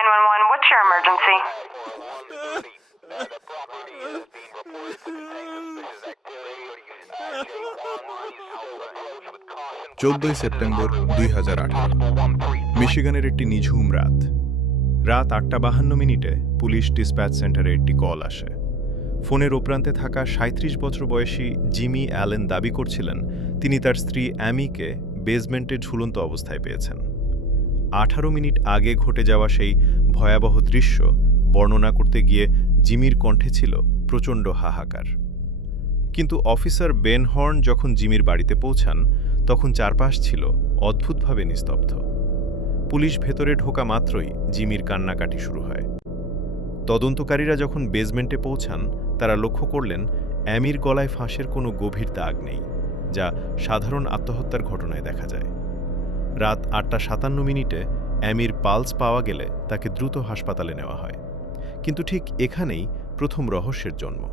911, what's your emergency? চোদ্দই September দুই হাজার আঠারো মিশিগানের একটি নিঝুম রাত। রাত আটটা বাহান্ন মিনিটে পুলিশ ডিসপ্যাচ সেন্টারে একটি কল আসে। ফোনের ওপ্রান্তে থাকা সাঁত্রিশ বছর বয়সী জিমি অ্যালেন দাবি করছিলেন তিনি তার স্ত্রী অ্যামিকে বেসমেন্টে ঝুলন্ত অবস্থায় পেয়েছেন। আঠারো মিনিট আগে ঘটে যাওয়া সেই ভয়াবহ দৃশ্য বর্ণনা করতে গিয়ে জিমির কণ্ঠে ছিল প্রচণ্ড হাহাকার। কিন্তু অফিসার বেনহর্ন যখন জিমির বাড়িতে পৌঁছান, তখন চারপাশ ছিল অদ্ভুতভাবে নিস্তব্ধ। পুলিশ ভেতরে ঢোকা মাত্রই জিমির কান্নাকাটি শুরু হয়। তদন্তকারীরা যখন বেজমেন্টে পৌঁছান, তারা লক্ষ্য করলেন অ্যামির গলায় ফাঁসের কোনো গভীর দাগ নেই, যা সাধারণ আত্মহত্যার ঘটনায় দেখা যায়। রাত আটটা সাতান্ন মিনিটে অ্যামির পালস পাওয়া গেলে তাকে দ্রুত হাসপাতালে নেওয়া হয়। কিন্তু ঠিক এখানেই প্রথম রহস্যের জন্ম।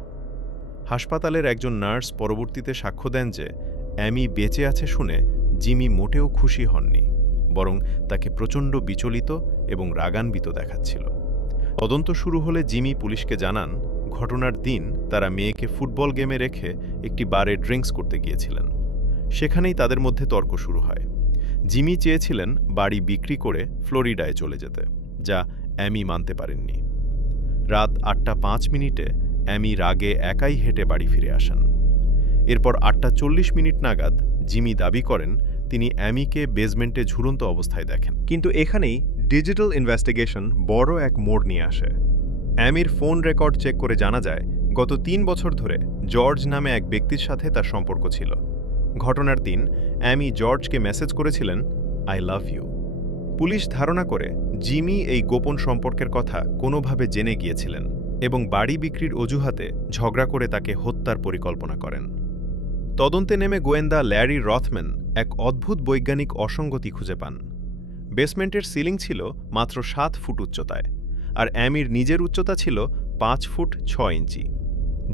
হাসপাতালের একজন নার্স পরবর্তীতে সাক্ষ্য দেন যে অ্যামি বেঁচে আছে শুনে জিমি মোটেও খুশি হননি, বরং তাকে প্রচণ্ড বিচলিত এবং রাগান্বিত দেখাচ্ছিল। তদন্ত শুরু হলে জিমি পুলিশকে জানান, ঘটনার দিন তারা মেয়েকে ফুটবল গেমে রেখে একটি বারে ড্রিঙ্কস করতে গিয়েছিলেন। সেখানেই তাদের মধ্যে তর্ক শুরু হয়। জিমি চেয়েছিলেন বাড়ি বিক্রি করে ফ্লোরিডায় চলে যেতে, যা অ্যামি মানতে পারেননি। রাত আটটা পাঁচ মিনিটে অ্যামি রাগে একাই হেঁটে বাড়ি ফিরে আসেন। এরপর আটটা চল্লিশ মিনিট নাগাদ জিমি দাবি করেন, তিনি অ্যামিকে বেসমেন্টে ঝুলন্ত অবস্থায় দেখেন। কিন্তু এখানেই ডিজিটাল ইনভেস্টিগেশন বড় এক মোড় নিয়ে আসে। অ্যামির ফোন রেকর্ড চেক করে জানা যায়, গত তিন বছর ধরে জর্জ নামে এক ব্যক্তির সাথে তার সম্পর্ক ছিল। ঘটনার দিন অ্যামি জর্জকে মেসেজ করেছিলেন, আই লাভ ইউ। পুলিশ ধারণা করে জিমি এই গোপন সম্পর্কের কথা কোনোভাবে জেনে গিয়েছিলেন এবং বাড়ি বিক্রির অজুহাতে ঝগড়া করে তাকে হত্যার পরিকল্পনা করেন। তদন্তে নেমে গোয়েন্দা ল্যারি রথম্যান এক অদ্ভুত বৈজ্ঞানিক অসঙ্গতি খুঁজে পান। বেসমেন্টের সিলিং ছিল মাত্র সাত ফুট উচ্চতায় আর অ্যামির নিজের উচ্চতা ছিল পাঁচ ফুট ছ ইঞ্চি।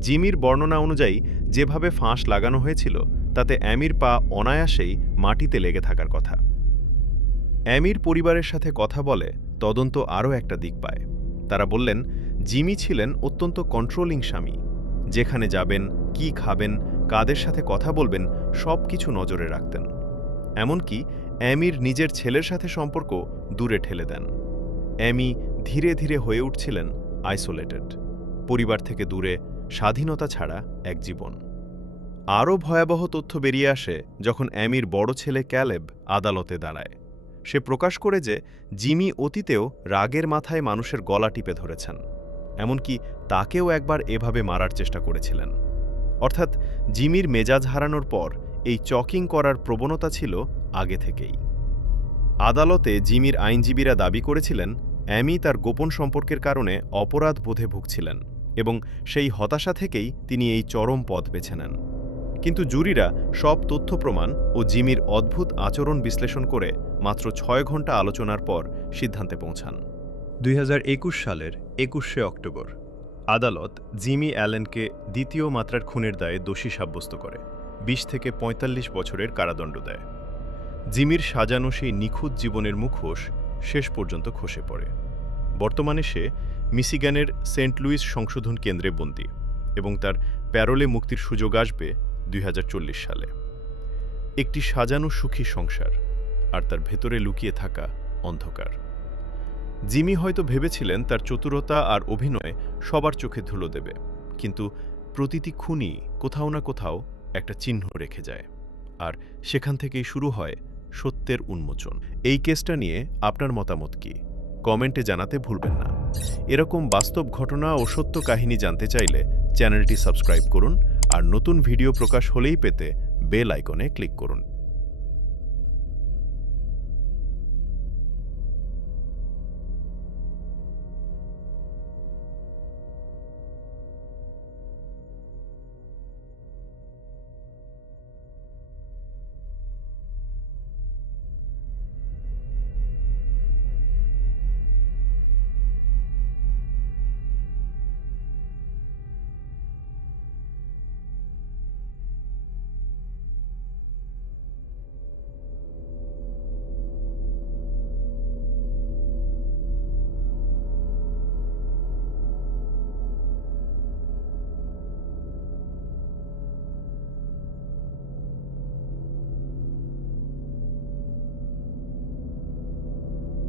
জিমির বর্ণনা অনুযায়ী যেভাবে ফাঁস লাগানো হয়েছিল তাতে অ্যামির পা অনায়াসেই মাটিতে লেগে থাকার কথা। অ্যামির পরিবারের সাথে কথা বলে তদন্ত আরও একটা দিক পায়। তারা বললেন, জিমি ছিলেন অত্যন্ত কন্ট্রোলিং স্বামী। যেখানে যাবেন, কি খাবেন, কাদের সাথে কথা বলবেন, সব কিছু নজরে রাখতেন। এমনকি অ্যামির নিজের ছেলের সাথে সম্পর্ক দূরে ঠেলে দেন। অ্যামি ধীরে ধীরে হয়ে উঠছিলেন আইসোলেটেড পরিবার থেকে দূরে, স্বাধীনতা ছাড়া এক জীবন। আরও ভয়াবহ তথ্য বেরিয়ে আসে যখন অ্যামির বড় ছেলে ক্যালেব আদালতে দাঁড়ায়। সে প্রকাশ করে যে জিমি অতীতেও রাগের মাথায় মানুষের গলা টিপে ধরেছেন, এমনকি তাকেও একবার এভাবে মারার চেষ্টা করেছিলেন। অর্থাৎ জিমির মেজাজ হারানোর পর এই চকিং করার প্রবণতা ছিল আগে থেকেই। আদালতে জিমির আইনজীবীরা দাবি করেছিলেন, অ্যামি তার গোপন সম্পর্কের কারণে অপরাধ বোধে ভুগছিলেন এবং সেই হতাশা থেকেই তিনি এই চরম পথ বেছে নেন। কিন্তু জুরিরা সব তথ্য প্রমাণ ও জিমির অদ্ভুত আচরণ বিশ্লেষণ করে মাত্র ছয় ঘণ্টা আলোচনার পর সিদ্ধান্তে পৌঁছান। দুই হাজার একুশ সালের একুশে অক্টোবর, আদালত জিমি অ্যালেনকে দ্বিতীয় মাত্রার খুনের দায়ে দোষী সাব্যস্ত করে, বিশ থেকে ৪৫ বছরের কারাদণ্ড দেয়। জিমির সাজানো সেই নিখুঁত জীবনের মুখোশ শেষ পর্যন্ত খসে পড়ে। বর্তমানে সে মিসিগানের সেন্ট লুইস সংশোধন কেন্দ্রে বন্দী এবং তার প্যারোলে মুক্তির সুযোগ আসবে দুই হাজার চল্লিশ সালে। একটি সাজানো সুখী সংসার আর তার ভেতরে লুকিয়ে থাকা অন্ধকার। জিমি হয়তো ভেবেছিলেন তার চতুরতা আর অভিনয় সবার চোখে ধুলো দেবে, কিন্তু প্রতিটি খুনি কোথাও না কোথাও একটা চিহ্ন রেখে যায় আর সেখান থেকেই শুরু হয় সত্যের উন্মোচন। এই কেসটা নিয়ে আপনার মতামত কি? কমেন্টে জানাতে ভুলবেন না। এরকম বাস্তব ঘটনা ও সত্য কাহিনী জানতে চাইলে চ্যানেলটি সাবস্ক্রাইব করুন আর নতুন ভিডিও প্রকাশ হলেই পেতে বেল আইকনে ক্লিক করুন।